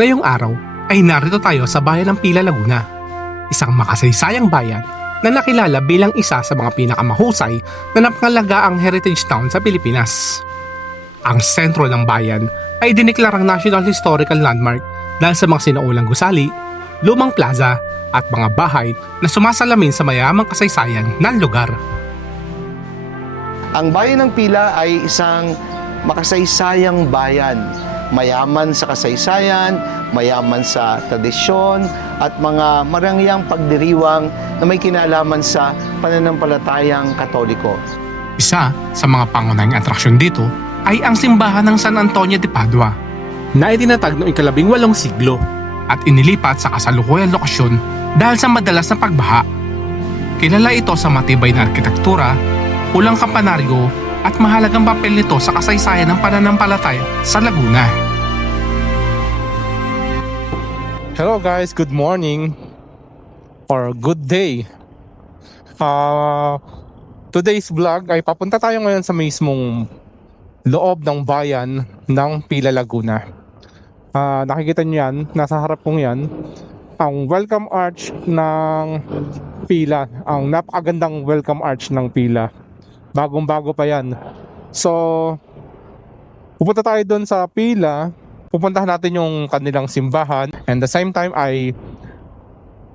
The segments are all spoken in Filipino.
Ngayong araw ay narito tayo sa bayan ng Pila, Laguna, isang makasaysayang bayan na nakilala bilang isa sa mga pinakamahusay na napangalagaang heritage town sa Pilipinas. Ang sentro ng bayan ay diniklarang National Historical Landmark dahil sa mga sinaulang gusali, lumang plaza at mga bahay na sumasalamin sa mayamang kasaysayan ng lugar. Ang bayan ng Pila ay isang makasaysayang bayan. Mayaman sa kasaysayan, mayaman sa tradisyon, at mga marangyang pagdiriwang na may kinalaman sa pananampalatayang Katoliko. Isa sa mga pangunahing atraksyon dito ay ang simbahan ng San Antonio de Padua na itinatag noong ika-18 siglo at inilipat sa kasalukuyang lokasyon dahil sa madalas na pagbaha. Kilala ito sa matibay na arkitektura, pulang kampanaryo at mahalagang papel nito sa kasaysayan ng pananampalataya sa Laguna. Hello guys, good morning or good day. Today's vlog ay papunta tayo ngayon sa mismong loob ng bayan ng Pila, Laguna. Nakikita nyo yan, nasa harap kong yan, ang welcome arch ng Pila, ang napakagandang welcome arch ng Pila. Bagong-bago pa yan. So, pupunta tayo doon sa Pila. Pupuntahan natin yung kanilang simbahan. And the same time ay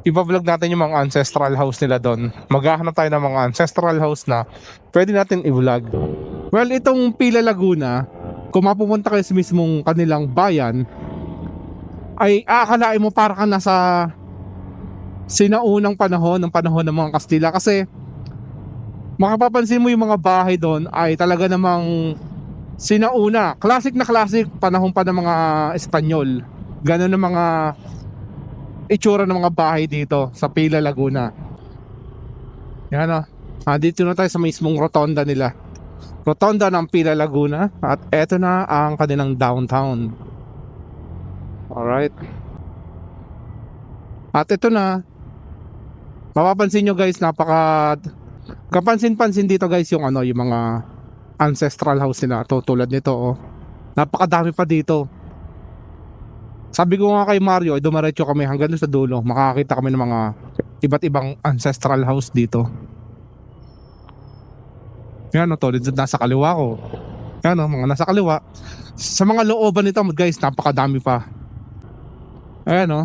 iba-vlog natin yung mga ancestral house nila doon. Maghahanap tayo ng mga ancestral house na pwede natin i-vlog. Well, itong Pila, Laguna, kung mapupunta kayo sa mismong kanilang bayan, ay aakalain mo para ka nasa sinaunang panahon, ng panahon ng mga Kastila. Kasi makapapansin mo yung mga bahay doon ay talaga namang sinauna. Classic na classic, panahon pa ng mga Espanyol. Ganun ang mga itsura ng mga bahay dito sa Pila, Laguna. Yan o. Dito na tayo sa mismong rotonda nila. Rotonda ng Pila, Laguna. At eto na ang kanilang downtown. Alright. At ito na. Mapapansin nyo guys, kapansin-pansin dito guys yung yung mga ancestral house nila. Tulad nito oh. Napakadami pa dito. Sabi ko nga kay Mario, dumaretso kami hanggang sa dulo. Makakita kami ng mga iba't ibang ancestral house dito. Yan o, tulad nasa kaliwa ko. Yan o, mga nasa kaliwa. Sa mga looban nito guys, napakadami pa. Ayan o.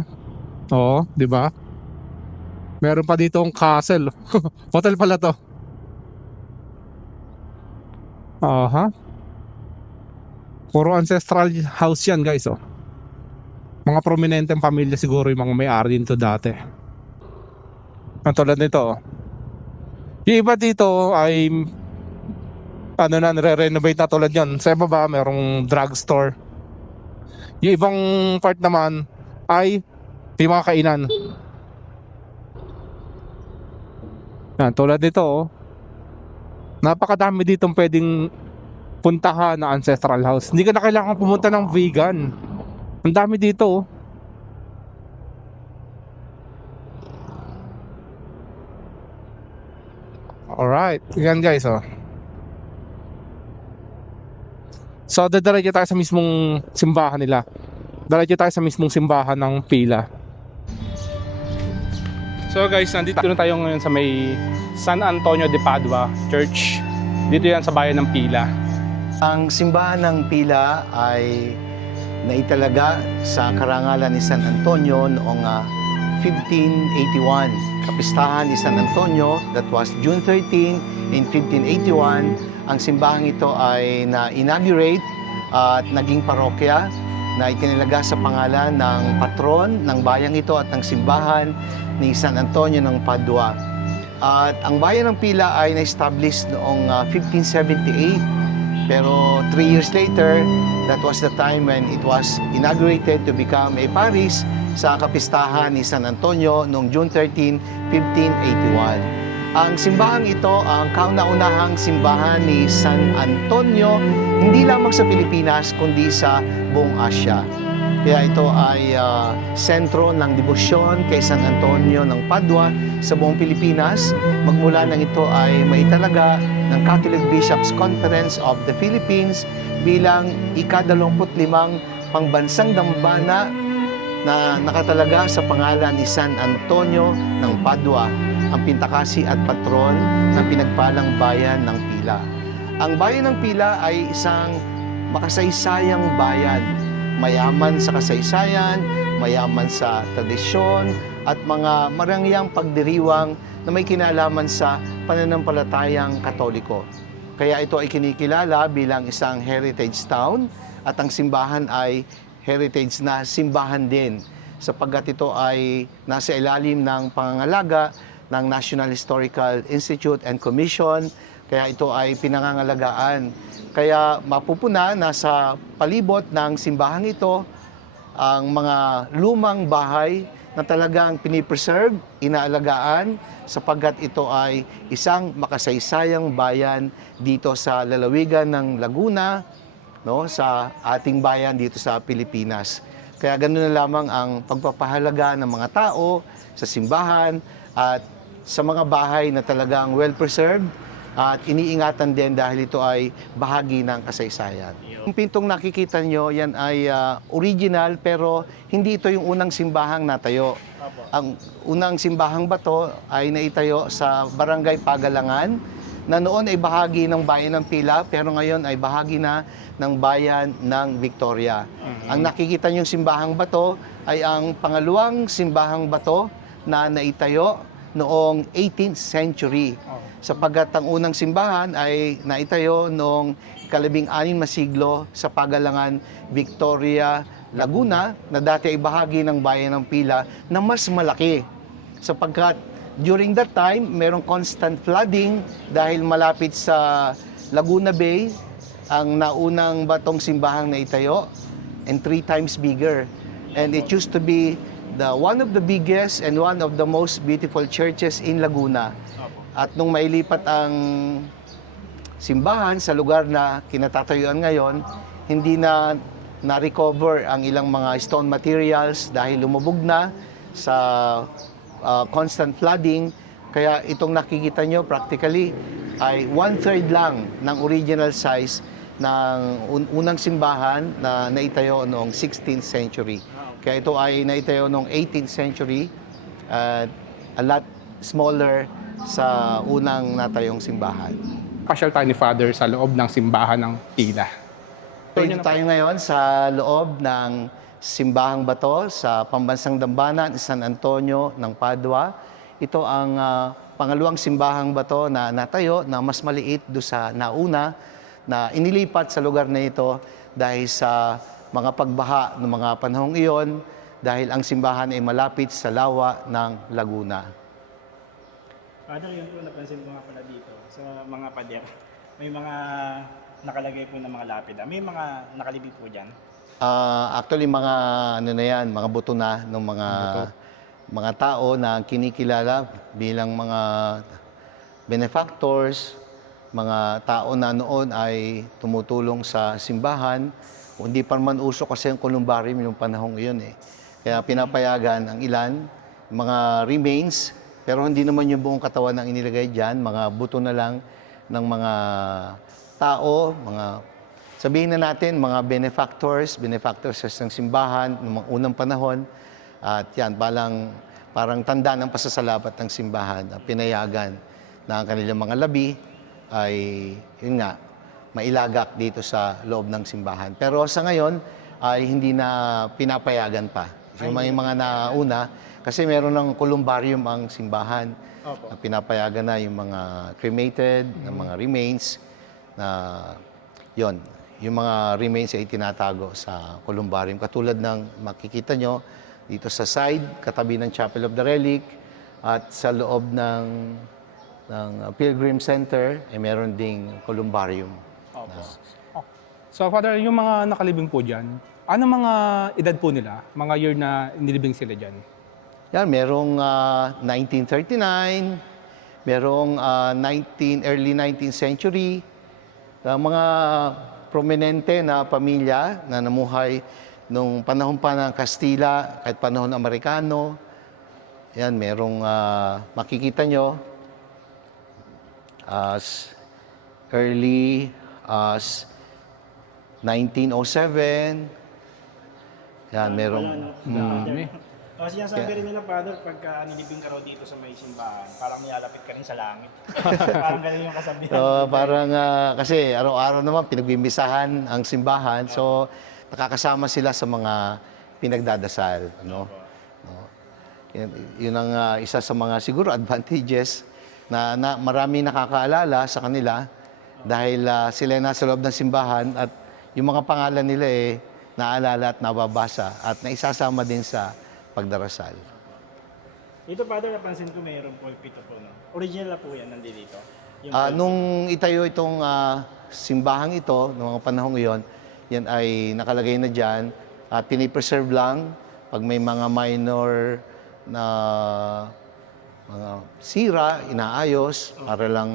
Oo, di ba? Meron pa dito ang castle. Hotel pala to. Aha. Puro ancestral house yan guys oh. Mga prominenteng pamilya siguro yung mga may-ari dito dati. Ang tulad nito oh. Yung iba dito ay nare-renovate na tulad yan. Sa baba merong drugstore. Yung ibang part naman ay yung mga kainan. Yan, tulad dito oh. Napakadami ditong pwedeng puntahan na ancestral house. Hindi ka na kailangan pumunta ng vegan. Ang dami dito oh. Alright, yan guys oh. So dadiretso tayo sa mismong simbahan nila. Diretso tayo sa mismong simbahan ng Pila. So guys, nandito na tayo ngayon sa may San Antonio de Padua Church. Dito yan sa bayan ng Pila. Ang simbahan ng Pila ay naitalaga sa karangalan ni San Antonio noong 1581. Kapistahan ni San Antonio, that was June 13 in 1581. Ang simbahang ito ay na-inaugurate at naging parokya na itinalaga sa pangalan ng patron ng bayang ito at ng simbahan ni San Antonio ng Padua. At ang bayan ng Pila ay na-establish noong 1578. Pero 3 years later, that was the time when it was inaugurated to become a parish sa kapistahan ni San Antonio noong June 13, 1581. Ang simbahang ito, ang kauna-unahang simbahan ni San Antonio, hindi lamang sa Pilipinas, kundi sa buong Asya. Kaya ito ay sentro ng debosyon kay San Antonio ng Padua sa buong Pilipinas. Magmula nang ito ay maitalaga ng Catholic Bishops' Conference of the Philippines bilang ika-25 pangbansang dambana na nakatalaga sa pangalan ni San Antonio ng Padua, ang pintakasi at patron ng pinagpalang bayan ng Pila. Ang bayan ng Pila ay isang makasaysayang bayan, mayaman sa kasaysayan, mayaman sa tradisyon, at mga marangyang pagdiriwang na may kinalaman sa pananampalatayang Katoliko. Kaya ito ay kinikilala bilang isang heritage town at ang simbahan ay heritage na simbahan din sapagkat ito ay nasa ilalim ng pangangalaga ng National Historical Institute and Commission, kaya ito ay pinangangalagaan. Kaya mapupuna nasa palibot ng simbahang ito ang mga lumang bahay na talagang pinipreserve, inaalagaan sapagkat ito ay isang makasaysayang bayan dito sa lalawigan ng Laguna, no, sa ating bayan dito sa Pilipinas. Kaya ganoon na lamang ang pagpapahalaga ng mga tao sa simbahan at sa mga bahay na talagang well-preserved at iniingatan din dahil ito ay bahagi ng kasaysayan. Yung pintong nakikita nyo, yan ay original pero hindi ito yung unang simbahang natayo. Ang unang simbahang bato ay naitayo sa Barangay Pagalangan na noon ay bahagi ng bayan ng Pila pero ngayon ay bahagi na ng bayan ng Victoria. Ang nakikita nyong simbahang bato ay ang pangalawang simbahang bato na naitayo noong 18th century. Sapagkat ang unang simbahan ay naitayo noong ika-16 na siglo sa Pagalangan, Victoria, Laguna, na dati ay bahagi ng bayan ng Pila na mas malaki. Sapagkat during that time, merong constant flooding dahil malapit sa Laguna Bay, ang naunang batong simbahang naitayo, and 3 times bigger. And it used to be one of the biggest and one of the most beautiful churches in Laguna. At nung mailipat ang simbahan sa lugar na kinatatayuan ngayon, hindi na na-recover ang ilang mga stone materials dahil lumubog na sa constant flooding. Kaya itong nakikita nyo practically ay 1/3 lang ng original size ng unang simbahan na naitayo noong 16th century. Kaya ito ay naitayo noong 18th century, a lot smaller sa unang natayong simbahan. Pasyal tayo ni Father sa loob ng simbahan ng Pila. Dito tayo ngayon sa loob ng simbahang bato sa Pambansang Dambana, San Antonio ng Padua. Ito ang pangalawang simbahang bato na natayo na mas maliit do sa nauna na inilipat sa lugar na ito dahil sa mga pagbaha ng mga panahong iyon dahil ang simbahan ay malapit sa lawa ng Laguna. Father, yun po napansin ko nga pala dito sa mga pader. May mga nakalagay po ng mga lapida. May mga nakalibing po dyan. Actually, mga ano na yan, mga buto na ng mga tao na kinikilala bilang mga benefactors, mga tao na noon ay tumutulong sa simbahan. Hindi pa man uso kasi ang columbarium yung panahong iyon eh. Kaya pinapayagan ang ilan, mga remains, pero hindi naman yung buong katawan ang inilagay dyan, mga buto na lang ng mga tao, sabihin na natin, mga benefactors ng simbahan ng mga unang panahon. At yan, parang tanda ng pasasalamat ng simbahan, pinayagan na ang kanilang mga labi ay, yun nga, mailagak dito sa loob ng simbahan. Pero sa ngayon, ay hindi na pinapayagan pa. Yung mga nauna, kasi meron ng columbarium ang simbahan. Pinapayagan na yung mga cremated, ng mga remains, na yon, yung mga remains ay tinatago sa columbarium. Katulad ng makikita nyo dito sa side, katabi ng Chapel of the Relic, at sa loob ng Pilgrim Center, ay meron ding columbarium. So Father, yung mga nakalibing po dyan, ano mga edad po nila? Mga year na inilibing sila dyan? Yan, merong 1939, merong early 19th century, mga prominente na pamilya na namuhay nung panahon pa ng Kastila at panahon Amerikano. Yan, merong makikita nyo as early as 1907. Yan, merong... Wala, no? Dami. Kasi yung sabi rin nila, Father, pagka nilibing ka raw dito sa may simbahan, parang nilalapit ka rin sa langit. Parang ganun yung kasabihan. parang kasi araw-araw naman pinagbibisahan ang simbahan. So nakakasama sila sa mga pinagdadasal, ano? No. Yun ang isa sa mga siguro advantages na marami nakakaalala sa kanila dahil sila nasa loob ng simbahan at yung mga pangalan nila naalala at nababasa at naisasama din sa pagdarasal. Dito, Father, napansin ko mayroong pulpito po, no? Original na po yan, nandito. Yung Nung itayo itong simbahang ito, noong mga panahong iyon, yan ay nakalagay na dyan. Pinipreserve lang pag may mga minor na mga sira, inaayos para lang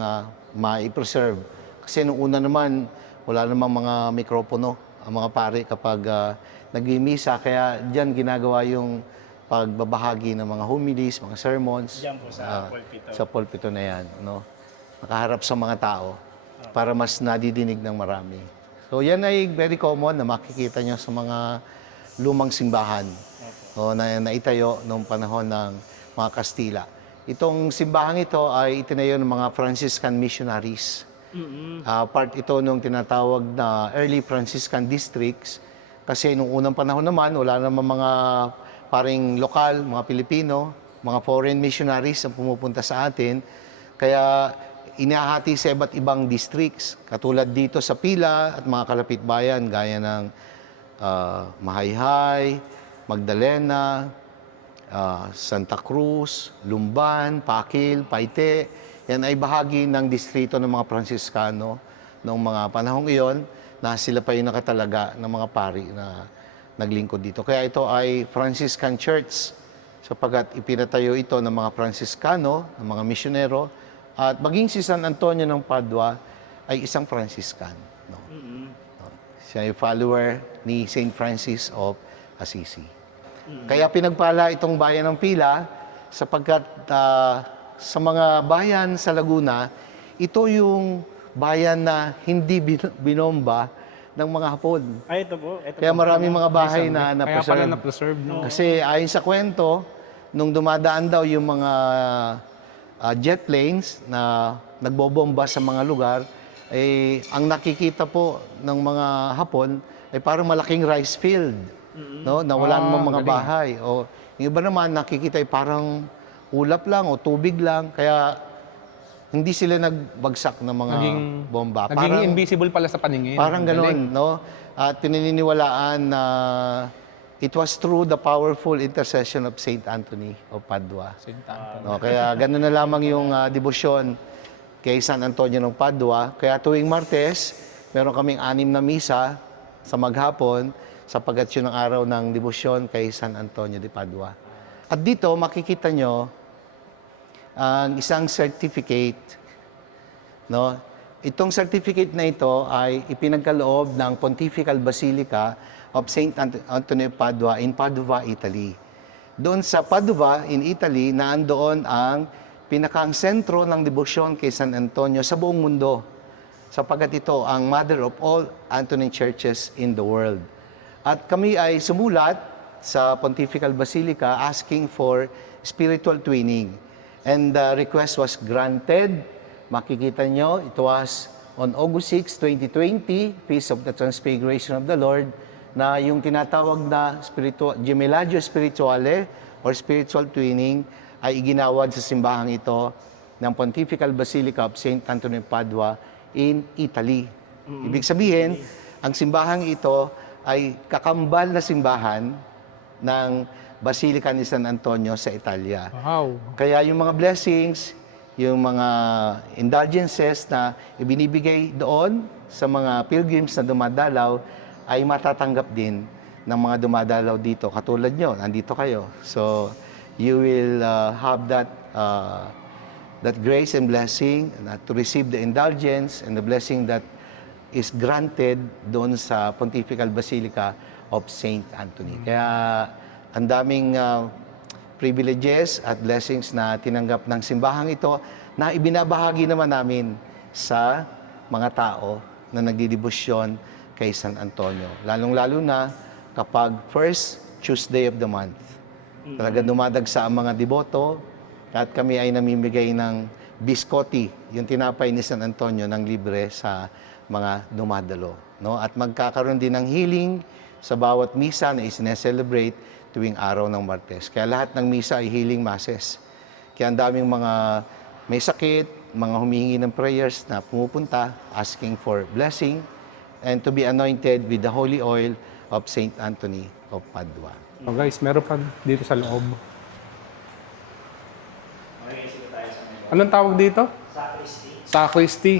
ma-preserve. Kasi nung una naman, wala namang mga mikropono ang mga pare kapag nagmimisa. Kaya dyan ginagawa yung pagbabahagi ng mga homilies, mga sermons. Diyan po sa pulpito. Sa pulpito na yan, no? Nakaharap sa mga tao para mas nadidinig ng marami. So yan ay very common na makikita nyo sa mga lumang simbahan na naitayo noong panahon ng mga Kastila. Itong simbahan ito ay itinayo ng mga Franciscan missionaries. Part ito nung tinatawag na early Franciscan districts kasi nung unang panahon naman wala namang mga paring lokal, mga Pilipino, mga foreign missionaries ang pumupunta sa atin. Kaya inahati sa iba't ibang districts. Katulad dito sa Pila at mga kalapit bayan gaya ng Mahayhay, Magdalena, Santa Cruz, Lumban, Pakil, Paite. Yan ay bahagi ng distrito ng mga Franciscano noong mga panahong iyon na sila pa yung nakatalaga ng mga pari na naglingkod dito. Kaya ito ay Franciscan Church sapagkat ipinatayo ito ng mga Franciscano, ng mga misyonero, at maging si San Antonio ng Padua ay isang Franciscan. No? Siya ay follower ni St. Francis of Assisi. Kaya pinagpala itong bayan ng Pila sapagkat sa mga bayan sa Laguna, ito yung bayan na hindi binomba ng mga Hapon. Ay, ito po. Ito Kaya po. maraming mga bahay na Kaya pala na-preserve. na-preserve, no? Kasi ayon sa kwento, nung dumadaan daw yung mga jet planes na nagbobomba sa mga lugar, ang nakikita po ng mga Hapon ay parang malaking rice field, no? Na wala namang mga galing. bahay. O yung iba naman nakikita ay parang ulap lang o tubig lang, kaya hindi sila nagbagsak ng mga bomba. Naging invisible pala sa paningin. Parang Galing. ganun, no? At pinaniniwalaan na it was through the powerful intercession of Saint Anthony of Padua. Saint Anthony. No, kaya ganun na lamang yung debosyon kay San Antonio ng Padua. Kaya tuwing Martes, meron kaming 6 na misa sa maghapon sapagkat yun ang araw ng debosyon kay San Antonio de Padua. At dito makikita nyo ang isang certificate, no? Itong certificate na ito ay ipinagkaloob ng Pontifical Basilica of St. Anthony of Padua in Padua, Italy. Doon sa Padua, in Italy, naandoon ang pinakang sentro ng debosyon kay San Antonio sa buong mundo, sapagkat ito ang mother of all Antonine churches in the world. At kami ay sumulat sa Pontifical Basilica asking for spiritual twinning. And the request was granted. Makikita nyo, it was on August 6, 2020, Feast of the Transfiguration of the Lord, na yung tinatawag na Gemellaggio Spirituale or spiritual twinning ay iginawad sa simbahang ito ng Pontifical Basilica of St. Anthony of Padua in Italy. Ibig sabihin, ang simbahang ito ay kakambal na simbahan ng Basilica ni San Antonio sa Italia. Wow. Kaya yung mga blessings, yung mga indulgences na ibinibigay doon sa mga pilgrims na dumadalaw ay matatanggap din ng mga dumadalaw dito. Katulad nyo, nandito kayo. So, you will have that grace and blessing to receive the indulgence and the blessing that is granted doon sa Pontifical Basilica of St. Anthony. Kaya ang daming privileges at blessings na tinanggap ng simbahang ito na ibinabahagi naman namin sa mga tao na nagdidebosyon kay San Antonio. Lalong-lalo na kapag first Tuesday of the month. Talaga dumadagsa ang mga deboto at kami ay namimigay ng biscotti, yung tinapay ni San Antonio ng libre sa mga dumadalo. No? At magkakaroon din ng healing sa bawat misa na isineselebrate tuwing araw ng Martes. Kaya lahat ng misa ay healing masses. Kaya ang daming mga may sakit, mga humihingi ng prayers na pumupunta, asking for blessing, and to be anointed with the holy oil of Saint Anthony of Padua. So guys, meron pa dito sa loob. Okay, sige tayo sa may Anong tawag dito? sacristy. Sacristy.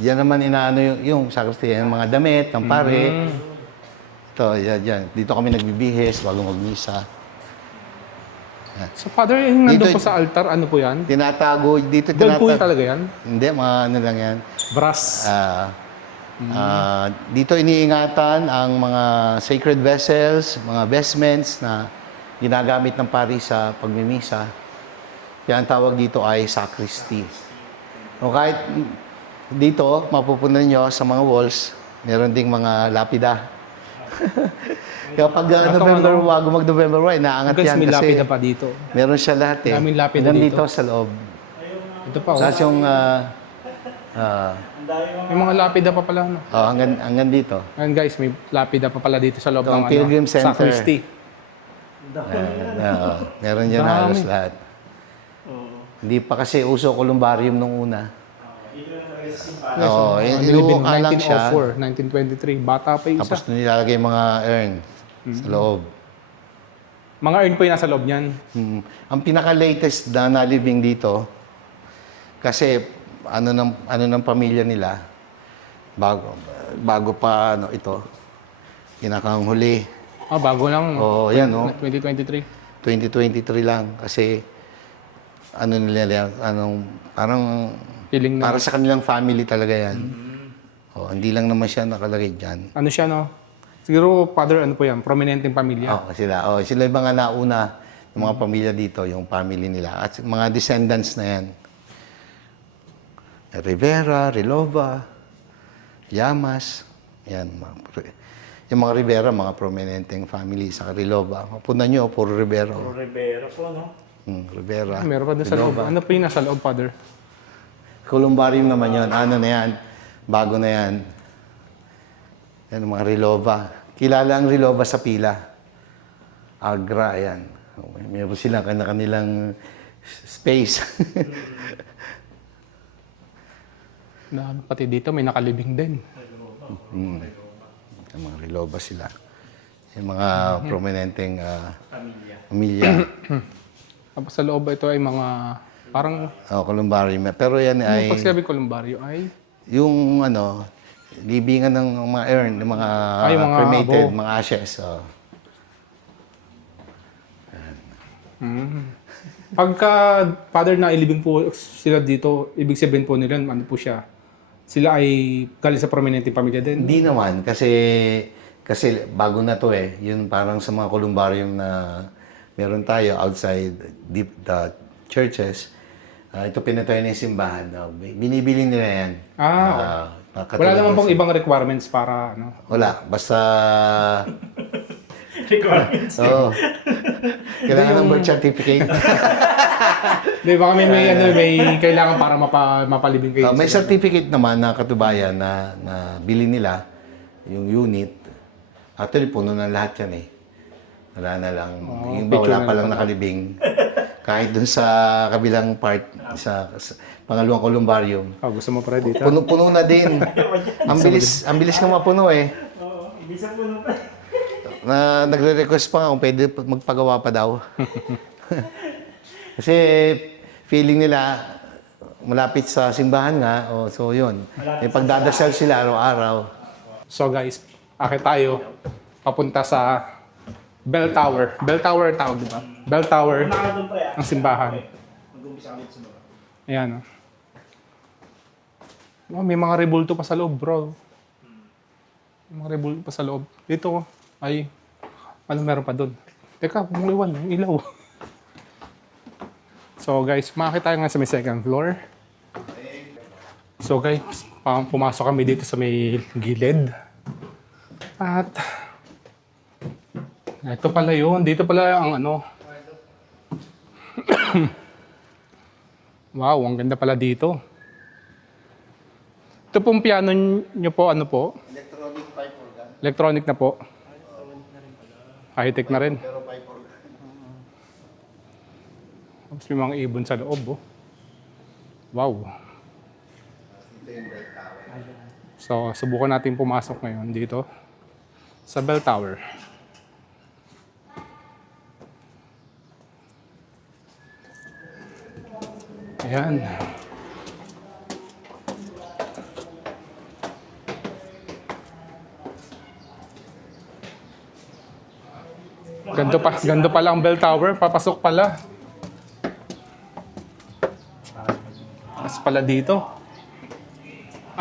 Yan naman inaano yung sacristy, yung mga damit, ng pare. Ito, yan. Dito kami nagbibihis bago magmisa. So Father, yung nandun Dito- po sa altar, ano po yan? Tinatago, dito Gold po yun tinatago. talaga yan? Hindi, mga ano lang yan. Brass. Dito iniingatan ang mga sacred vessels, mga vestments na ginagamit ng pari sa pagmimisa. Kaya ang tawag dito ay sacristy. O kahit dito, mapupunan nyo sa mga walls, meron ding mga lapida. Kaya pag November, bago mag-November 1, naangat Guys, yan may kasi lapida pa dito. meron siya lahat eh. Daming lapida Hanggang dito. dito sa loob. Ito pa, oh. Tapos yung, Ang dami mga May mga lapida pa pala, no? hanggang dito. Ayan guys, may lapida pa pala dito sa loob Ito ang ng Pilgrim Center. Sacristy. Meron dyan Dami. halos lahat. Hindi pa kasi uso columbarium nung una. dito lang talaga sa simbahan. Oo, inuuka lang siya. 1904, 1923. Bata pa yung isa. Tapos nilalagay yung mga urn sa loob. Mga urn po yung nasa loob niyan. Ang pinaka-latest na nalibing dito, kasi ano ng pamilya nila, bago pa ito, huli. Bago lang. Oo, yan, 2023. 2023 lang. Kasi, parang, Feeling na. para sa kanilang family talaga yan. Hindi lang naman siya nakalagay dyan. Ano siya, no? Siguro, Father, ano po yan? Prominenteng pamilya. Sila yung mga nauna, yung mga pamilya dito, yung family nila. At mga descendants na yan. Rivera, Rilova, Llamas, yan. Yung mga Rivera, mga prominenteng family sa Rilova. Punan nyo, puro Rivera. Puro Rivera po, no? Rivera. Meron pa doon sa loob. Ano po yung nasa loob, Father? Columbarium naman yun. Ano na yan? Bago na yan. Yan, mga Rilova. Kilala ang Rilova sa pila. Agra, yan. Meron silang kanilang space. Pati dito, may nakalibing din. Yung mga Rilova sila. Yung mga prominenteng Pamilya. pamilya. Tapos sa loob ito ay mga, parang, Columbarium. Pero yan ay, pag sinabi Columbario ay, yung libingan ng mga urn, ng mga, yung mga cremated, abo. mga ashes. pagka Father na ilibing po sila dito, ibig sabihin po nila, ano po siya? Sila ay galing sa prominenteng pamilya din? Hindi naman, kasi bago na to eh. Yun parang sa mga columbarium na meron tayo outside the churches. Ito pinatayo na yung simbahan. Binibili nila yan. Wala naman pong ibang requirements para, ano? Wala. Basta, Requirements. kailangan ng birth certificate. Di ba kami may kailangan para mapalibing kayo? May certificate naman na katubayan na bili nila, yung unit. Actually, puno na lahat yan eh. Wala na lang. Yung iba, wala pa lang nakalibing. Kahit dun sa kabilang part, sa pangalawang columbarium. Gusto mo pa rin dito? Puno na din. Ang bilis nga mapuno eh. Oo, ibig sabihin po pa. Na nagre-request pa nga kung pwede magpagawa pa daw. Kasi feeling nila malapit sa simbahan nga. So yun. May pagdadasal sila araw-araw. So guys, akit tayo papunta sa Bell Tower. Bell Tower ang tawag, di ba? Bell Tower Naka doon pa yan. ang simbahan. Mag-umpisa kami sa baba. Ayan. May mga rebulto pa sa loob, bro. May mga rebulto pa sa loob. Dito ay, ano meron pa doon? Teka, kumuliwan, yung ilaw. So guys, makakita tayo nga sa may second floor. So guys, pumasok kami dito sa may gilid. At Ito pala yun. Dito pala ang ano. Wow, ang ganda pala dito. Ito pong piano nyo po, ano po? Electronic pipe organ. Electronic na po. High-tech na rin. Pero pipe organ. Tapos may mga ibon sa loob, oh. Wow. Ito yung bell tower. So, subukan natin pumasok ngayon dito sa bell tower. Ayan. Ganto pa lang bell tower, papasok pala. Mas pala dito.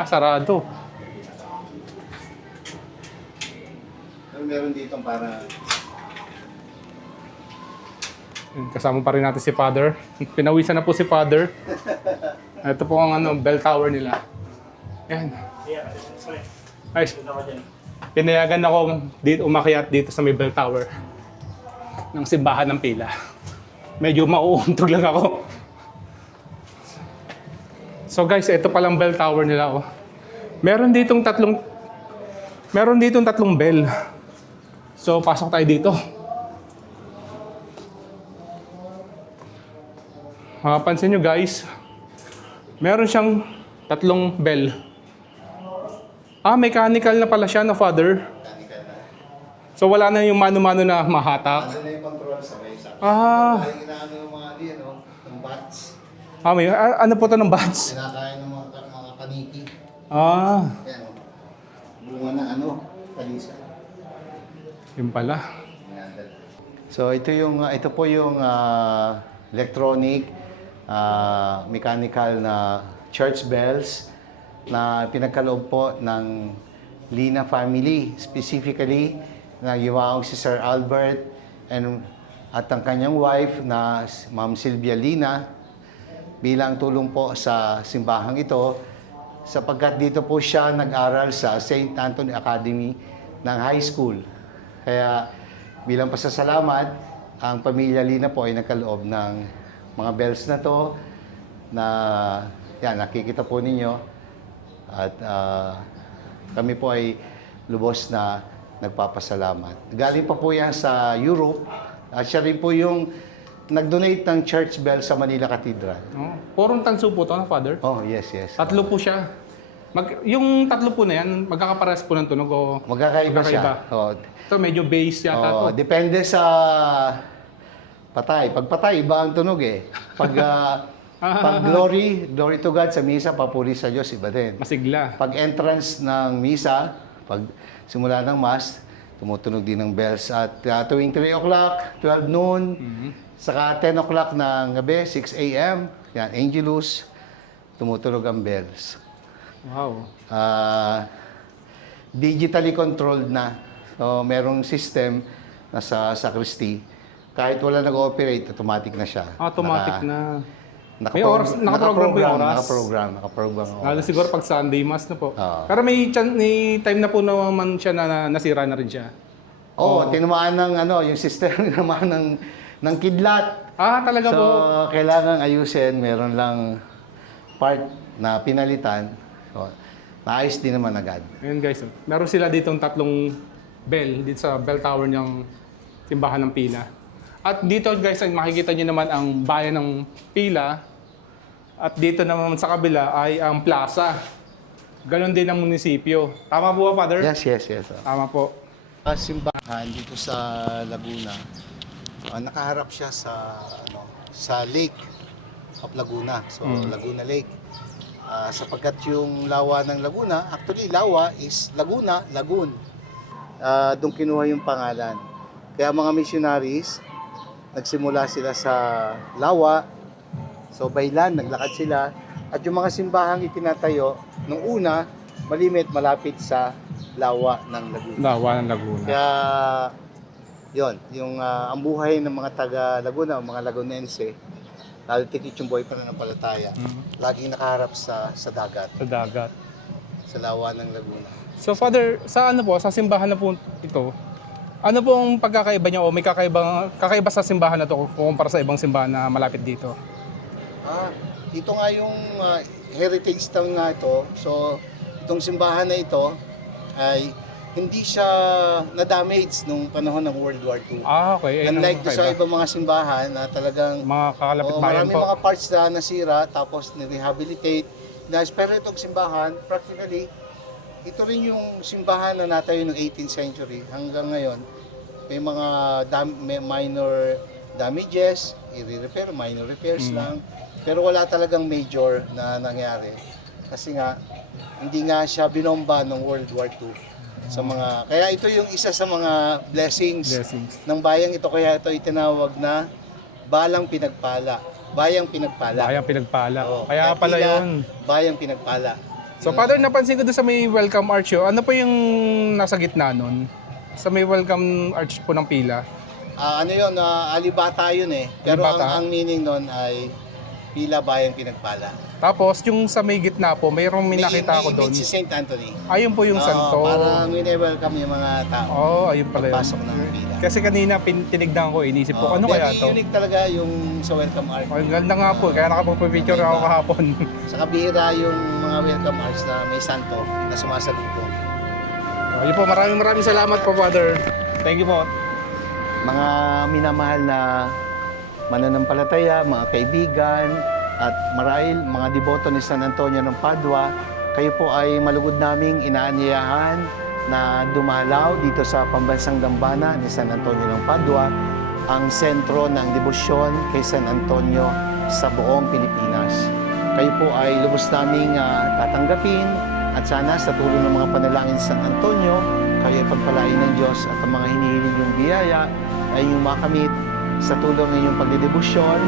Sarado. Pero meron dito para... Kasama pa rin natin si Father. Pinawisan na po si Father. Ito po ang ano, bell tower nila. Yan. Yeah, sorry. Ay, Punta ko dyan. pinayagan ako dito, umakyat dito sa may bell tower ng simbahan ng Pila. Medyo mauuntog lang ako. So guys, ito palang bell tower nila, oh. Meron ditong tatlong bell. So pasok tayo dito. Mapapansin nyo guys, meron siyang tatlong bell. Mechanical na pala siya, no, Father? Mechanical na. So wala na yung mano-mano na mahatak. Ano na yung control sa may isa. Ah. Ano yung inaano yung mga diyan, no? Yung bats. May, ano po to ng bats? Sinakain ng mga paniki. Yan, no? Bunga na ano, palisa. Yun pala. So ito po yung electronic mechanical na church bells na pinagkaloob po ng Lina family, specifically na yumaong si Sir Albert at ang kanyang wife na Ma'am Sylvia Lina bilang tulong po sa simbahang ito sapagkat dito po siya nag-aral sa St. Anthony Academy ng high school. Kaya bilang pasasalamat, ang pamilya Lina po ay nagkaloob ng mga bells na to na yan, nakikita po ninyo. At kami po ay lubos na nagpapasalamat. Galing pa po yan sa Europe at siya rin po yung nag-donate ng church bell sa Manila Cathedral. Purong tanso po to, no, Father? Oh, yes, yes. Tatlo po siya. Yung tatlo po na yan, magkakapares po ng tunog o Magkakaiba siya. Oh, ito medyo bass yata to. depende sa patay. Pag patay, iba ang tunog eh. Pag glory to God sa misa, papuri sa Diyos, iba din. Masigla. Pag entrance ng misa, pag simula ng mass, tumutunog din ng bells. At tuwing 3 o'clock, 12 noon, saka 10 o'clock ng gabi, 6 a.m., yan, Angelus, tumutunog ang bells. Wow. Digitally controlled na. So, merong system na sa sacristy. Kahit wala nag-ooperate, automatic na siya. Automatic na. May oras, nakaprogram po yung oras. Nakaprogram ang Lalo oras. siguro pag Sunday Mass na po. Oo. Pero may time na po naman siya na nasira na rin siya. Tinamaan ng yung system tinamaan ng kidlat. Talaga So, po. kailangan ayusin. Meron lang part na pinalitan. So, naayos din naman agad. Ayun guys, meron sila ditong tatlong bell dito sa bell tower ng simbahan ng Pila. At dito guys, makikita nyo naman ang bayan ng Pila. At dito naman sa kabila ay ang plaza. Ganon din ang munisipyo. Tama po ba, Father? Yes. Tama po. Simbahan dito sa Laguna. Nakaharap siya sa Lake of Laguna. So, Laguna Lake. Sapagkat yung lawa ng Laguna, actually lawa is Laguna, Lagoon. Doon kinuha yung pangalan. Kaya mga missionaries, nagsimula sila sa lawa. So by land, naglakad sila. At yung mga simbahang itinatayo, nung una, malimit, malapit sa lawa ng Laguna. Lawa ng Laguna. Kaya, yung ang buhay ng mga taga Laguna, mga Lagunense, lalo tikit yung buhay pananampalataya, laging nakaharap sa dagat, Sa dagat. sa lawa ng Laguna. So Father, sa ano po, sa simbahan na po ito, Ano pong pagkakaiba niyo o may kakaiba sa simbahan na to kumpara sa ibang simbahan na malapit dito? Ito nga yung heritage town nga ito. So, itong simbahan na ito ay hindi siya na-damage nung panahon ng World War II. Okay. Unlike sa ibang mga simbahan na talagang mga kakalapit bayan maraming po. mga parts na nasira tapos ni-rehabilitate. Pero itong simbahan, practically, ito rin yung simbahan na natayo noong 18th century. Hanggang ngayon, may mga may minor damages, i-repair, minor repairs lang. Pero wala talagang major na nangyari. Kasi nga, hindi nga siya binomba ng World War II. Kaya ito yung isa sa mga blessings ng bayang ito. Kaya ito itinawag na Balang Pinagpala. Bayang Pinagpala. Bayang Pinagpala. Oo. Kaya pala pila, yun. Bayang Pinagpala. So, Father, napansin ko doon sa may welcome arch yun. Ano po yung nasa gitna nun? Sa may welcome arch po ng pila. Ano yun? Alibata yun eh. Pero Alibata. ang meaning nun ay Pila Bayang Pinagpala. Tapos, yung sa may gitna po, mayroong may nakita ko doon. si St. Anthony. Ayun po yung santo. Parang wini-welcome yung mga tao. Ayun pala yun. Pagpasok ng pila. Kasi kanina tinignan ko, inisip ko, ano kaya to? Unique talaga yung sa welcome arch. Ang ganda nga po, kaya nakapagpa-picture ako kahapon. Sa kabihira yung mga welcome arch na may santo na sumasalubong. Ayun po, maraming salamat po, Father. Thank you po. Mga minamahal na mananampalataya, mga kaibigan, at marahil mga deboto ni San Antonio ng Padua, kayo po ay malugod naming inaanyayahan na dumalaw dito sa pambansang dambana ni San Antonio ng Padua, ang sentro ng debosyon kay San Antonio sa buong Pilipinas. Kayo po ay lubos naming tatanggapin at sana sa tulong ng mga panalangin sa San Antonio, kayo ay pagpalain ng Diyos at ang mga hinihiling yung biyaya ay yung makamit sa tulong ng inyong pagdedebosyon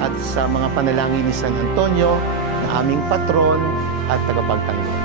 at sa mga panalangin ni San Antonio na aming patron at tagapagtanggol.